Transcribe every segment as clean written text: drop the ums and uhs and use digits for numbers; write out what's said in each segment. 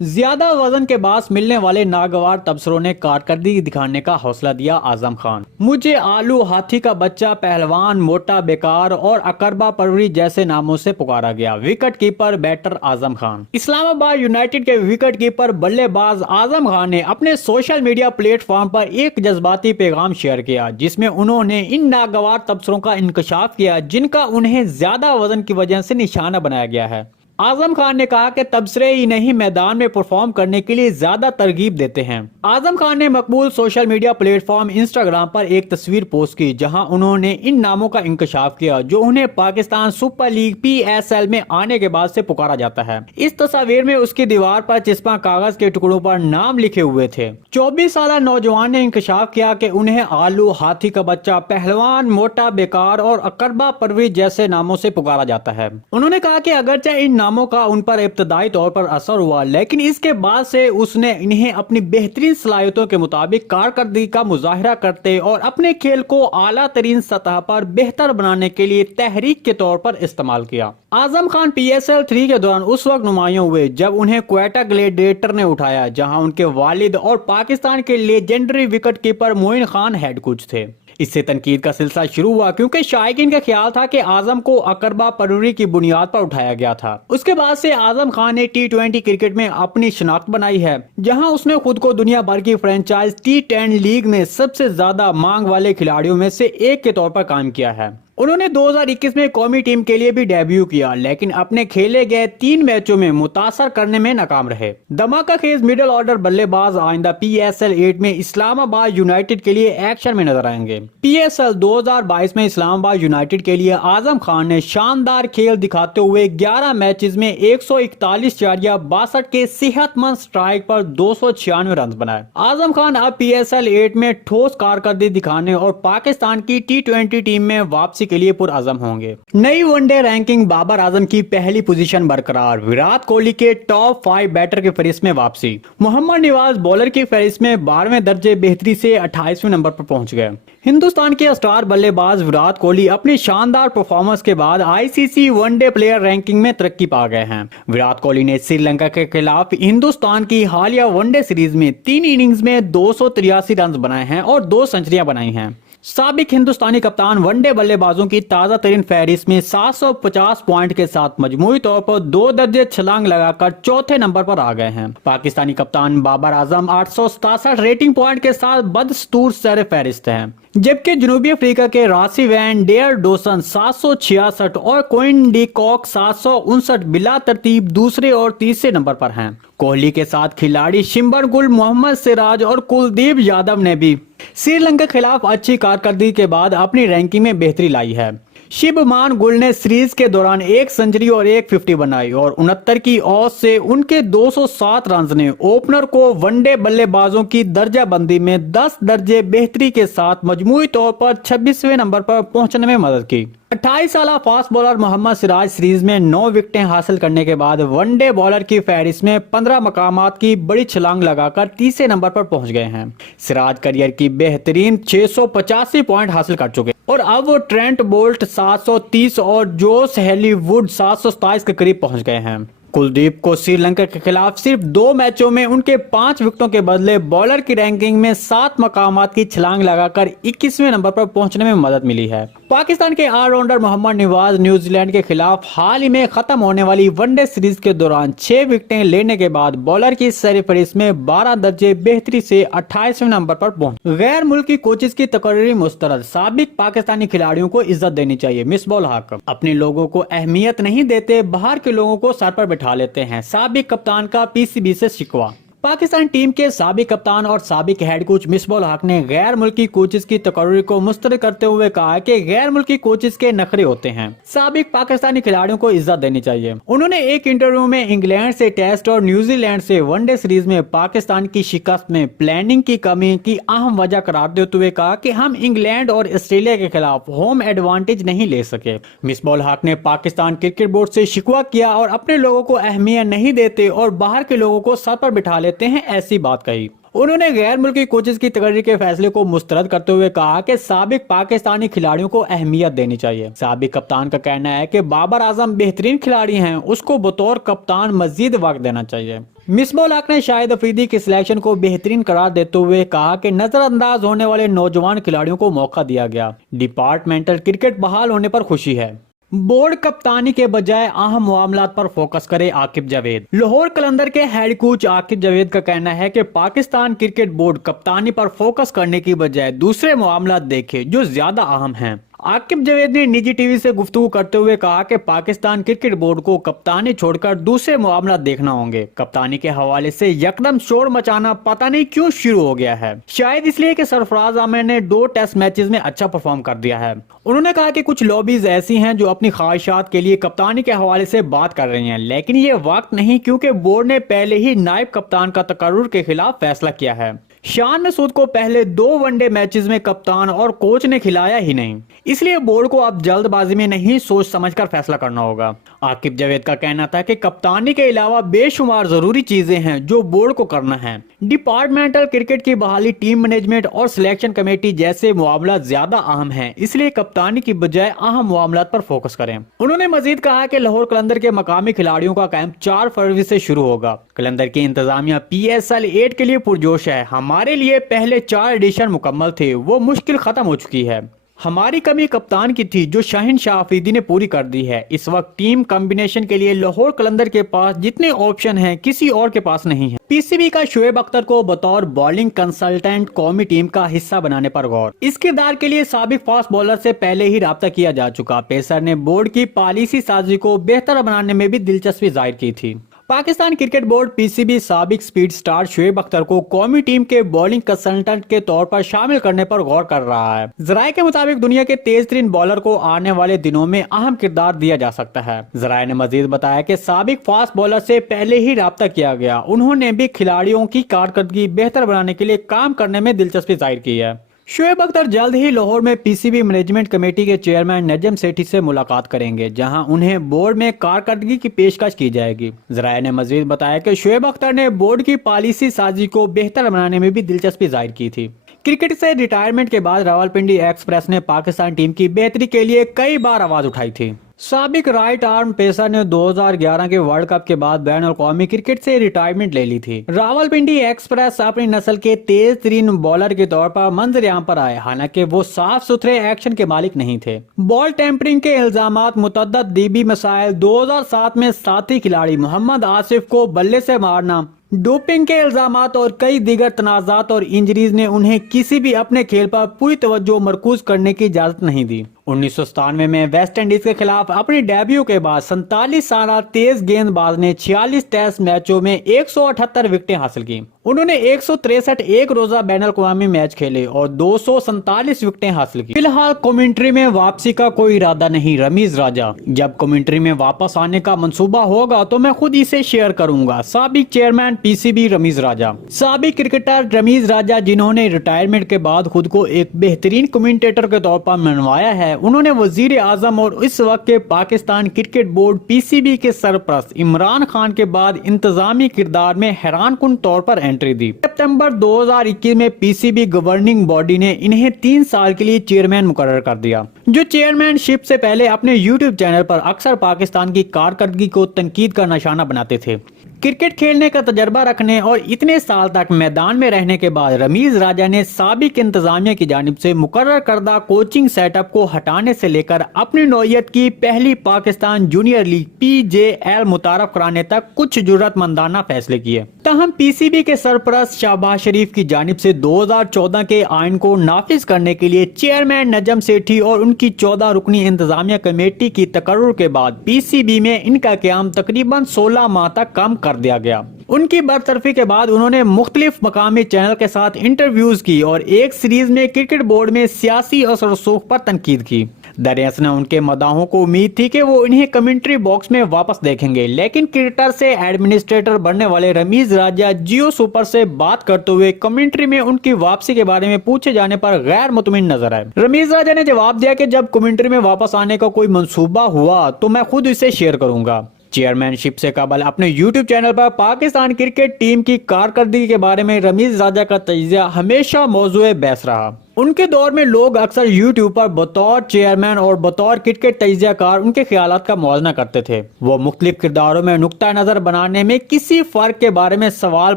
ज्यादा वजन के बाद मिलने वाले नागवार तबसरों ने कारकर्दगी दिखाने का हौसला दिया आजम खान। मुझे आलू, हाथी का बच्चा, पहलवान, मोटा, बेकार और अकरबा परवरी जैसे नामों से पुकारा गया। Wicket keeper batter Azam Khan. Islamabad United के विकेट कीपर बल्लेबाज आजम खान ने अपने सोशल मीडिया प्लेटफॉर्म पर एक जज्बाती पैगाम शेयर किया, जिसमें उन्होंने इन नागवार तबसरों का इंकशाफ किया जिनका उन्हें ज्यादा वजन की वजह से निशाना बनाया गया है। आजम खान ने कहा कि तबसरे ही नहीं, मैदान में परफॉर्म करने के लिए ज्यादा तरगीब देते हैं। आजम खान ने मकबूल सोशल मीडिया प्लेटफॉर्म इंस्टाग्राम पर एक तस्वीर पोस्ट की जहां उन्होंने इन नामों का इंकशाफ किया जो उन्हें पाकिस्तान सुपर लीग PSL में आने के बाद से पुकारा जाता है। इस तस्वीर में उसकी दीवार पर चिस्पा कागज के टुकड़ों पर नाम लिखे हुए थे। 24 साल नौजवान ने इंकशाफ किया कि उन्हें आलू, हाथी का बच्चा, पहलवान, मोटा, बेकार और अकरबा परवरी जैसे नामों से पुकारा जाता है। उन्होंने कहा कि अगरचे इन नामों का उन पर इब्तदाई तौर पर असर हुआ, लेकिन इसके बाद से उसने इन्हें अपनी बेहतरीन सलाहियतों के मुताबिक कारकर्दगी का मुजाहिरा करते और अपने खेल को आला तरीन सतह पर बेहतर बनाने के लिए तहरीक के तौर पर इस्तेमाल किया। आजम खान PSL 3 के दौरान उस वक्त नुमाया हुए जब उन्हें क्वेटा ग्लैडिएटर ने उठाया, जहां उनके वालिद और पाकिस्तान के legendary wicket keeper Moin Khan head coach थे। इससे तनकीद का सिलसिला शुरू हुआ क्योंकि शायकीन का ख्याल था कि आजम को अकरबा परवरी की बुनियाद पर उठाया गया था। उसके बाद से आजम खान ने T20 क्रिकेट में अपनी शनाख्त बनाई है, जहां उसने खुद को दुनिया भर की फ्रेंचाइज T10 लीग में सबसे ज्यादा मांग वाले खिलाड़ियों में से एक के तौर पर काम किया है। उन्होंने 2021 में कौमी टीम के लिए भी डेब्यू किया, लेकिन अपने खेले गए 3 मैचों में मुतासर करने में नाकाम रहे। धमाका खेज मिडिल ऑर्डर बल्लेबाज आइंदा PSL 8 में इस्लामाबाद यूनाइटेड के लिए एक्शन में नजर आएंगे। PSL 2022 में इस्लामाबाद यूनाइटेड के लिए आजम खान ने शानदार खेल दिखाते हुए 11 मैचेस में 141.62 के सेहतमंद स्ट्राइक पर 296 रन बनाए। आजम खान अब PSL 8 में ठोस कारकर्दगी दिखाने और पाकिस्तान की T20 टीम में वापसी के लिए पुरअज़म होंगे। नई वनडे रैंकिंग बाबर आजम की पहली पोजीशन बरकरार। विराट कोहली के टॉप 5 बैटर की फहरिस्त में वापसी। मोहम्मद नवाज बॉलर की फहरिस्त में 12वें दर्जे बेहतरी से 28वें नंबर पर पहुंच गए। हिंदुस्तान के स्टार बल्लेबाज विराट कोहली अपनी शानदार परफॉर्मेंस के बाद ICC वनडे प्लेयर रैंकिंग में तरक्की पा गए हैं। विराट कोहली ने श्रीलंका के खिलाफ हिंदुस्तान की हालिया वनडे सीरीज में 3 इनिंग्स में 283 रन बनाए हैं और 2 सेंचुरियां बनाई हैं। साबिक हिंदुस्तानी कप्तान वनडे बल्लेबाजों की ताजा तरीन फहरिस्त में 750 पॉइंट के साथ मजमूई तौर पर 2 दर्जे छलांग लगाकर चौथे नंबर पर आ गए हैं। पाकिस्तानी कप्तान बाबर आजम 867 रेटिंग पॉइंट के साथ बदस्तूर सर फहरिस्त हैं, जबकि जनूबी अफ्रीका के रासी वैन डेयर डोसन 766 और क्विन डी कॉक 759 बिला तरतीब दूसरे और तीसरे नंबर पर हैं। कोहली के साथ खिलाड़ी शिम्बर गुल, मोहम्मद सिराज और कुलदीप यादव ने भी श्रीलंका के खिलाफ अच्छी कारकर्दगी के बाद अपनी रैंकिंग में बेहतरी लाई है। शिवमान गुल ने सीरीज के दौरान 1 सेंचुरी और 1 50 बनाई और 69 की औसत से उनके 207 रन ने ओपनर को वनडे बल्लेबाजों की दर्जा बंदी में 10 दर्जे बेहतरी के साथ मजमूई तौर पर 26वें नंबर पर पहुंचने में मदद की। 28 साल fast bowler Mohammad Siraj series में 9 विकेटें हासिल करने के बाद वनडे बॉलर की फहरिस्त में 15 मकामात की बड़ी छलांग लगाकर तीसरे नंबर पर पहुंच गए हैं। सिराज करियर की बेहतरीन 685 पॉइंट हासिल कर चुके और अब वो ट्रेंट बोल्ट 730 और जोस हेलीवुड 727 के करीब पहुंच गए हैं। कुलदीप को श्रीलंका के खिलाफ सिर्फ 2 मैचों में उनके 5 विकेटों के बदले बॉलर की रैंकिंग में 7 मकामात की छलांग लगाकर 21वें नंबर पर पहुंचने में मदद मिली है। पाकिस्तान के ऑलराउंडर मोहम्मद नवाज न्यूजीलैंड के खिलाफ हाल ही में खत्म होने वाली वनडे सीरीज के दौरान 6 विकेटें लेने के बाद बॉलर की सरफहरिस्त में 12 दर्जे बेहतरी से 28वें नंबर पर पहुंचे। गैर मुल्की कोचेस की तकरीरी मुस्तरद। साबिक पाकिस्तानी खिलाड़ियों को इज्जत देनी चाहिए। मिसबाह हक अपने लोगों को अहमियत नहीं देते, बाहर के लोगों को सर पर बैठा लेते हैं। साबिक कप्तान का PCB से शिकवा। पाकिस्तान टीम के साबिक कप्तान और साबिक हेड कोच मिसबाह हक ने गैर मुल्की कोचेस की तकरीर को मुस्तरद करते हुए कहा कि गैर मुल्की कोचेस के नखरे होते हैं, साबिक पाकिस्तानी खिलाड़ियों को इज्जत देनी चाहिए। उन्होंने एक इंटरव्यू में इंग्लैंड से टेस्ट और न्यूजीलैंड से वनडे सीरीज में पाकिस्तान की शिकस्त में प्लानिंग की कमी की अहम वजह करार देते हुए कहा कि हम इंग्लैंड और ऑस्ट्रेलिया के खिलाफ होम एडवांटेज नहीं ले सके। मिसबाह हक ने पाकिस्तान क्रिकेट बोर्ड से शिकवा किया और अपने लोगों को अहमियत नहीं देते और बाहर के लोगों को सर पर बिठा लेते हैं, ऐसी बात कही। उन्होंने गैर मुल्की कोचेस की तकरीर के फैसले को मुस्तरद करते हुए कहा कि साबिक पाकिस्तानी खिलाड़ियों को अहमियत देनी चाहिए। साबिक कप्तान का कहना है कि बाबर आजम बेहतरीन खिलाड़ी हैं, उसको बतौर कप्तान मजीद वक्त देना चाहिए। मिसबाह उल हक ने शाहिद अफरीदी की सिलेक्शन को बेहतरीन करार देते हुए कहा कि नजरअंदाज होने वाले नौजवान खिलाड़ियों को मौका दिया गया। डिपार्टमेंटल क्रिकेट बहाल होने पर खुशी है। बोर्ड कप्तानी के बजाय अहम मामलात पर फोकस करे आकिब जावेद। लाहौर कलंदर के हेड कोच आकिब जावेद का कहना है कि पाकिस्तान क्रिकेट बोर्ड कप्तानी पर फोकस करने की बजाय दूसरे मामलात देखे जो ज्यादा अहम हैं। आकिब जावेद ने निजी टीवी से गुफ्तगू करते हुए कहा कि पाकिस्तान क्रिकेट बोर्ड को कप्तानी छोड़कर दूसरे मामला देखना होंगे। कप्तानी के हवाले से यकदम शोर मचाना पता नहीं क्यों शुरू हो गया है। शायद इसलिए कि सरफराज आमिर ने 2 टेस्ट मैचेस में अच्छा परफॉर्म कर दिया है। उन्होंने कहा कि कुछ लॉबीज ऐसी हैं जो अपनी ख्वाहिशात के लिए कप्तानी के हवाले से बात कर रही हैं, लेकिन ये वक्त नहीं क्योंकि बोर्ड ने पहले ही नायब कप्तान का तकर्रुर के खिलाफ फैसला किया है। शान मसूद को पहले 2 वनडे मैचेस में कप्तान और कोच ने खिलाया ही नहीं, इसलिए बोर्ड को अब जल्दबाजी में नहीं सोच समझकर फैसला करना होगा। आकिब जावेद का कहना था कि कप्तानी के अलावा बेशुमार जरूरी चीजें हैं जो बोर्ड को करना है। डिपार्टमेंटल क्रिकेट की बहाली, टीम मैनेजमेंट और सिलेक्शन कमेटी जैसे मामला ज्यादा अहम हैं, इसलिए कप्तानी की बजाय अहम मामलात पर फोकस करें। उन्होंने मजीद कहा कि लाहौर कलंदर के मकामी खिलाड़ियों का कैंप 4 फरवरी से शुरू होगा। कलंदर की इंतजामिया PSL 8 के लिए पुरजोश है। हमारे लिए पहले 4 एडिशन मुकम्मल थे, वो मुश्किल खत्म हो चुकी है। हमारी कमी कप्तान की थी जो शाहीन शाह अफरीदी ने पूरी कर दी है। इस वक्त टीम कॉम्बिनेशन के लिए लाहौर कलंदर के पास जितने ऑप्शन हैं किसी और के पास नहीं है। PCB का शुएब अख्तर को बतौर बॉलिंग कंसल्टेंट कौमी टीम का हिस्सा बनाने पर गौर। इस किरदार के लिए साबिक फास्ट बॉलर से पहले ही राब्ता किया जा चुका। पेसर ने बोर्ड की पॉलिसी साजी को बेहतर बनाने में भी दिलचस्पी जाहिर की थी। पाकिस्तान क्रिकेट बोर्ड PCB साबिक स्पीड स्टार शुएब अख्तर को कौमी टीम के बॉलिंग कंसल्टेंट के तौर पर शामिल करने पर गौर कर रहा है। जराये के मुताबिक दुनिया के तेज तरीन बॉलर को आने वाले दिनों में अहम किरदार दिया जा सकता है। जराये ने मजीद बताया कि साबिक फास्ट बॉलर से पहले ही राब्ता किया गया। उन्होंने भी खिलाड़ियों की कारकर्दगी बेहतर बनाने के लिए काम करने में दिलचस्पी जाहिर की है। शुएब अख्तर जल्द ही लाहौर में PCB मैनेजमेंट कमेटी के चेयरमैन नजम सेठी से मुलाकात करेंगे, जहां उन्हें बोर्ड में कारकर्दगी की पेशकश की जाएगी। जराये ने मजीद बताया कि शुएब अख्तर ने बोर्ड की पॉलिसी साजी को बेहतर बनाने में भी दिलचस्पी जाहिर की थी। क्रिकेट से रिटायरमेंट के बाद रावलपिंडी एक्सप्रेस ने पाकिस्तान टीम की बेहतरी के लिए कई बार आवाज उठाई थी। साबिक राइट आर्म पेसर ने 2011 के वर्ल्ड कप के बाद बैन अल-कौमी क्रिकेट से रिटायरमेंट ले ली थी। रावलपिंडी एक्सप्रेस अपनी नस्ल के तेज तरीन बॉलर के तौर पर मंजर-ए-आम पर आए, हालांकि वो साफ सुथरे एक्शन के मालिक नहीं थे। बॉल टेम्परिंग के इल्जामात, मुतअद्दिद दीबी मसाइल, 2007 में साथी खिलाड़ी मोहम्मद आसिफ को बल्ले से मारना, डोपिंग के इल्जामात और कई दीगर तनाजात और इंजरीज ने उन्हें किसी भी अपने खेल पर पूरी तवज्जो मरकूज करने की इजाजत नहीं दी। 1997 में वेस्ट इंडीज के खिलाफ अपनी डेब्यू के बाद 47 साला तेज गेंदबाज ने 46 टेस्ट मैचों में 178 विकेटें हासिल की। उन्होंने 163 एक रोजा बैन अल-अक़वामी मैच खेले और 247 विकेटें हासिल की। फिलहाल कमेंट्री में वापसी का कोई इरादा नहीं। रमीज राजा, जब कमेंट्री में वापस आने का मंसूबा होगा तो मैं खुद इसे शेयर करूंगा। साबिक चेयरमैन PCB रमीज राजा। साबिक क्रिकेटर रमीज राजा, जिन्होंने रिटायरमेंट के बाद खुद को एक बेहतरीन कमेंटेटर के तौर पर मनवाया है, उन्होंने वजीर आजम और इस वक्त के पाकिस्तान क्रिकेट बोर्ड PCB के सरपरस्त इमरान खान के बाद इंतजामी किरदार में हैरानकुन तौर पर एंट्री दी। सितंबर 2021 में PCB गवर्निंग बॉडी ने इन्हें 3 साल के लिए चेयरमैन मुकर्रर कर दिया। जो चेयरमैनशिप से पहले अपने YouTube चैनल पर अक्सर पाकिस्तान की कारकर्दगी को तनकीद का निशाना बनाते थे। क्रिकेट खेलने का तजर्बा रखने और इतने साल तक मैदान में रहने के बाद रमीज राजा ने साबिक इंतजामिया की जानिब से मुकर्रर करदा कोचिंग सेटअप को हटाने से लेकर अपनी नौयत की पहली पाकिस्तान जूनियर लीग PJL मुतारफ कराने तक कुछ जुर्रतमंदाना फैसले किए। तहम PCB के सरपरस्त शाहबाज शरीफ की जानिब से 2014 के आइन को नाफिज करने के लिए चेयरमैन नजम सेठी और उनकी 14 रुकनी इंतजामिया कमेटी की तकर्रुर के बाद PCB में इनका क़याम तकरीबन 16 माह तक कम कर दिया गया। उनकी बरतरफी के बाद उन्होंने मुख्तलिफ मकामी चैनल के साथ इंटरव्यूज की और एक सीरीज में क्रिकेट बोर्ड में सियासी असर रसूख पर तनकीद की। दरियासना उनके मदाहों को उम्मीद थी कि वो इन्हें कमेंट्री बॉक्स में वापस देखेंगे, लेकिन क्रिकेटर से एडमिनिस्ट्रेटर बनने वाले रमीज राजा जियो सुपर से बात करते हुए कमेंट्री में उनकी वापसी के बारे में पूछे जाने पर गैर मुतमिन नजर आए। रमीज राजा ने जवाब दिया कि जब कमेंट्री में वापस आने का कोई मंसूबा हुआ तो मैं खुद इसे शेयर करूंगा। चेयरमैनशिप से कबल अपने YouTube चैनल पर पाकिस्तान क्रिकेट टीम की कारकर्दगी के बारे में रमीज राजा का तजिया हमेशा मौजूए बहस रहा। ان کے دور میں لوگ اکثر یوٹیوب پر بطور چیئرمین اور بطور کرکٹ تجزیہ کار ان کے خیالات کا موازنہ کرتے تھے۔ وہ مختلف کرداروں میں نقطہ نظر بنانے میں کسی فرق کے بارے میں سوال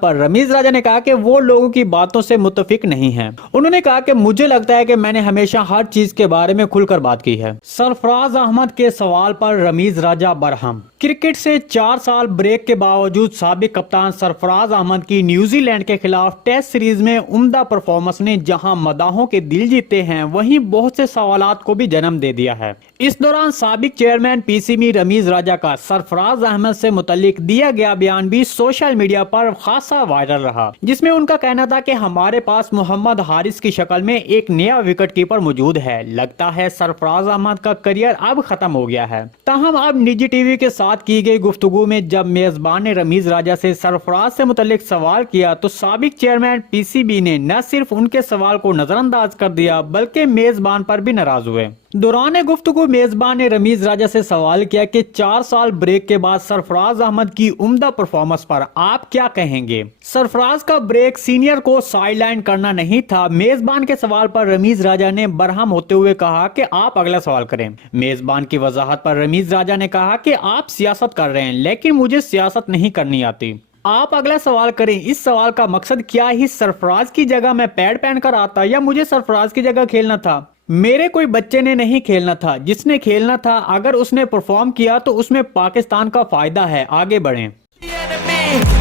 پر رمیز راجہ نے کہا کہ وہ لوگوں کی باتوں سے متفق نہیں ہیں۔ انہوں نے کہا کہ مجھے لگتا ہے کہ میں نے ہمیشہ ہر چیز کے بارے میں کھل کر بات کی ہے۔ سرفراز احمد کے سوال پر رمیز راجہ برہم۔ کرکٹ سے 4 سال بریک کے باوجود سابق کپتان سرفراز احمد کی نیوزی لینڈ کے خلاف ٹیسٹ سیریز میں عمدہ پرفارمنس نے جہاں مداحوں کے دل جیتے ہیں وہیں بہت سے سوالات کو بھی جنم دے دیا ہے۔ اس دوران سابق chairman P C B Rameez Raja کا سرفراز احمد سے متعلق دیا گیا بیان بھی سوشل میڈیا پر خاصا وائرل رہا، جس میں ان کا کہنا تھا کہ ہمارے پاس محمد حارث کی شکل میں ایک نیا وکٹ کیپر موجود ہے، لگتا ہے سرفراز احمد کا کریئر اب ختم ہو گیا ہے۔ تاہم اب نجی ٹی وی کے ساتھ کی گئی گفتگو میں جب میزبان نے رمیز راجہ سے سرفراز سے متعلق سوال کیا تو سابق چیئرمین پی سی بی نے نہ صرف ان کے سوال کو نظر انداز کر دیا بلکہ میزبان پر بھی ناراض ہوئے۔ دوران گفتگو میزبان نے رمیز راجہ سے سوال کیا کہ 4 سال بریک کے بعد سرفراز احمد کی عمدہ پرفارمنس پر آپ کیا کہیں گے؟ سرفراز کا بریک سینئر کو سائیڈ لائن کرنا نہیں تھا۔ میزبان کے سوال پر رمیز راجہ نے برہم ہوتے ہوئے کہا کہ آپ اگلا سوال کریں۔ میزبان کی وضاحت پر رمیز راجہ نے کہا کہ آپ سیاست کر رہے ہیں لیکن مجھے سیاست نہیں کرنی آتی۔ آپ اگلا سوال کریں۔ اس سوال کا مقصد کیا ہی سرفراز کی جگہ میں پیڈ پہن کر آتا یا مجھے سرفراز کی جگہ کھیلنا تھا؟ میرے کوئی بچے نے نہیں کھیلنا تھا، جس نے کھیلنا تھا اگر اس نے پرفارم کیا تو اس میں پاکستان کا فائدہ ہے، آگے بڑھیں۔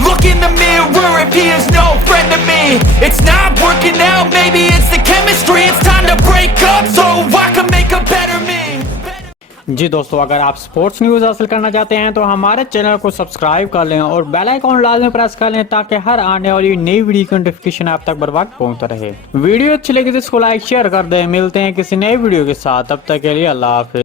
Look in the mirror if he is no friend to me. It's not working out, maybe it's the chemistry. It's time to break up so I can make a better me. جی دوستو، اگر آپ sports news حاصل کرنا چاہتے ہیں تو ہمارے channel کو سبسکرائب کر لیں اور بیل آئیکن لازمی پریس کر لیں تاکہ ہر آنے والی نئی ویڈیو کی نوٹیفیکیشن آپ تک بر وقت پہنچتا رہے۔ ویڈیو اچھی لگے تو اس کو لائک شیئر کر دیں۔ ملتے ہیں کسی نئی ویڈیو کے ساتھ، تب تک کے لیے اللہ حافظ۔